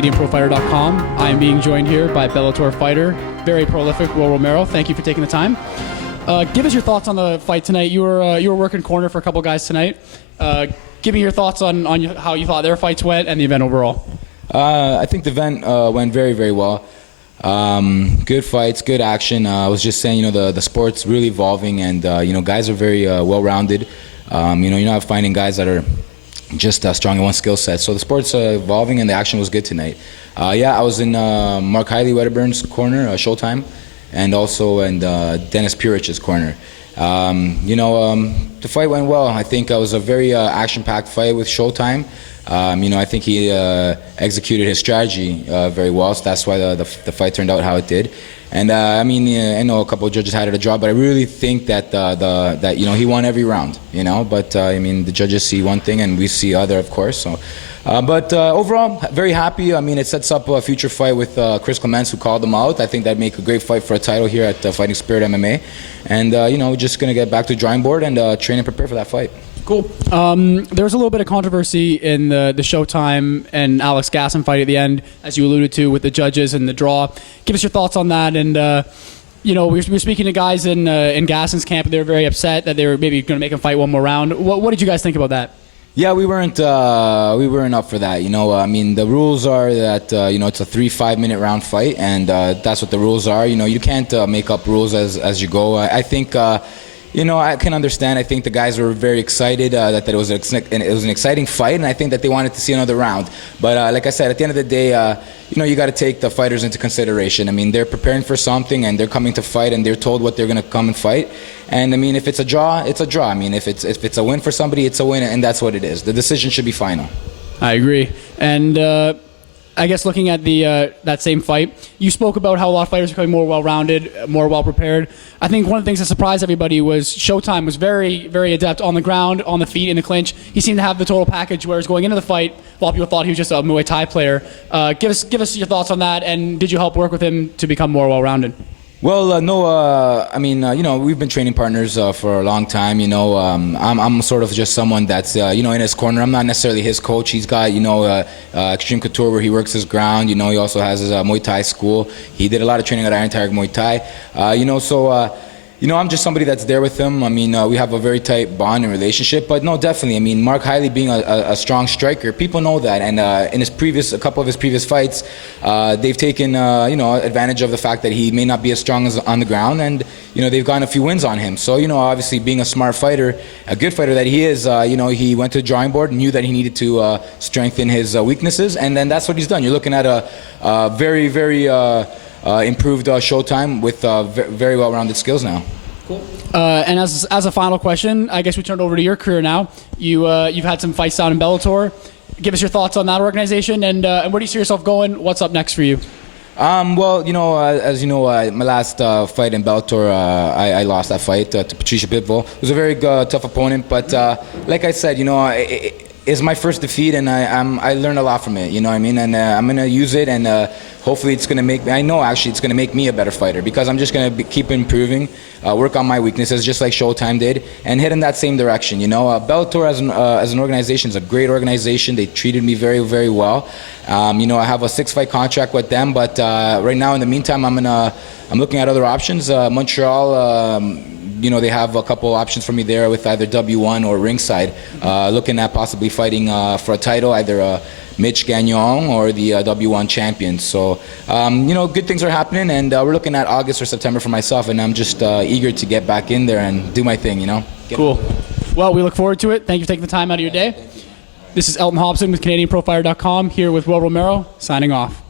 CanadianProfighter.com. I am being joined here by Bellator fighter, very prolific, Will Romero. Thank you for taking the time. Give us your thoughts on the fight tonight. You were working corner for a couple guys tonight. Give me your thoughts on how you thought their fights went and the event overall. I think the event went very, very well. Good fights, good action. I was just saying, the sport's really evolving, and guys are very well-rounded. You're not finding guys that are just strong in one skill set. So the sport's evolving, and the action was good tonight. I was in Mark Hiley Wedderburn's corner, Showtime, and also in Dennis Purich's corner. The fight went well. I think it was a very action-packed fight with Showtime. I think he executed his strategy very well, so that's why the fight turned out how it did. And I know a couple of judges had it a draw, but I really think that he won every round. But the judges see one thing and we see other, of course. So, but overall, very happy. It sets up a future fight with Chris Clements, who called him out. I think that'd make a great fight for a title here at Fighting Spirit MMA. And just gonna get back to the drawing board and train and prepare for that fight. Cool. There was a little bit of controversy in the Showtime and Alex Gasson fight at the end, as you alluded to, with the judges and the draw. Give us your thoughts on that. And we were speaking to guys in Gasson's camp, and they were very upset that they were maybe going to make him fight one more round. What did you guys think about that? Yeah, we weren't up for that. The rules are that it's a 3 5-minute round fight, and that's what the rules are. You can't make up rules as you go. I think. I can understand. I think the guys were very excited that it was an exciting fight, and I think that they wanted to see another round. But like I said, at the end of the day, you got to take the fighters into consideration. They're preparing for something, and they're coming to fight, and they're told what they're going to come and fight. And if it's a draw, it's a draw. If it's a win for somebody, it's a win, and that's what it is. The decision should be final. I agree. And I guess looking at that same fight, you spoke about how a lot of fighters are becoming more well-rounded, more well-prepared. I think one of the things that surprised everybody was Showtime was very, very adept on the ground, on the feet, in the clinch. He seemed to have the total package, whereas going into the fight, a lot of people thought he was just a Muay Thai player. Give us your thoughts on that, and did you help work with him to become more well-rounded? Well, no. We've been training partners for a long time. I'm sort of just someone that's in his corner. I'm not necessarily his coach. He's got Extreme Couture where he works his ground. He also has his Muay Thai school. He did a lot of training at Iron Tiger Muay Thai. I'm just somebody that's there with him. We have a very tight bond and relationship. But no, definitely. Mark Hiley being a strong striker, people know that. And in a couple of his previous fights, they've taken advantage of the fact that he may not be as strong as on the ground, and they've gotten a few wins on him. So obviously being a smart fighter, a good fighter that he is, he went to the drawing board, knew that he needed to strengthen his weaknesses, and then that's what he's done. You're looking at a very, very improved Showtime with very well-rounded skills now. Cool. And as a final question, I guess we turn over to your career now. You've had some fights down in Bellator. Give us your thoughts on that organization, and where do you see yourself going? What's up next for you? As you know, my last fight in Bellator, I lost that fight to Patricia Pitbull. It was a very tough opponent, but like I said, it's my first defeat, and I learned a lot from it. And I'm gonna use it, and hopefully it's gonna make me. I know actually it's gonna make me a better fighter, because I'm just gonna keep improving, work on my weaknesses, just like Showtime did, and head in that same direction. Bellator as an organization is a great organization. They treated me very, very well. I have a 6-fight contract with them, but right now, in the meantime, I'm looking at other options. Montreal, they have a couple options for me there with either W1 or Ringside, looking at possibly fighting for a title, either Mitch Gagnon or the W1 champion. So, good things are happening, and we're looking at August or September for myself, and I'm just eager to get back in there and do my thing, Cool. Well, we look forward to it. Thank you for taking the time out of your day. This is Elton Hobson with CanadianProfighter.com, here with Will Romero, signing off.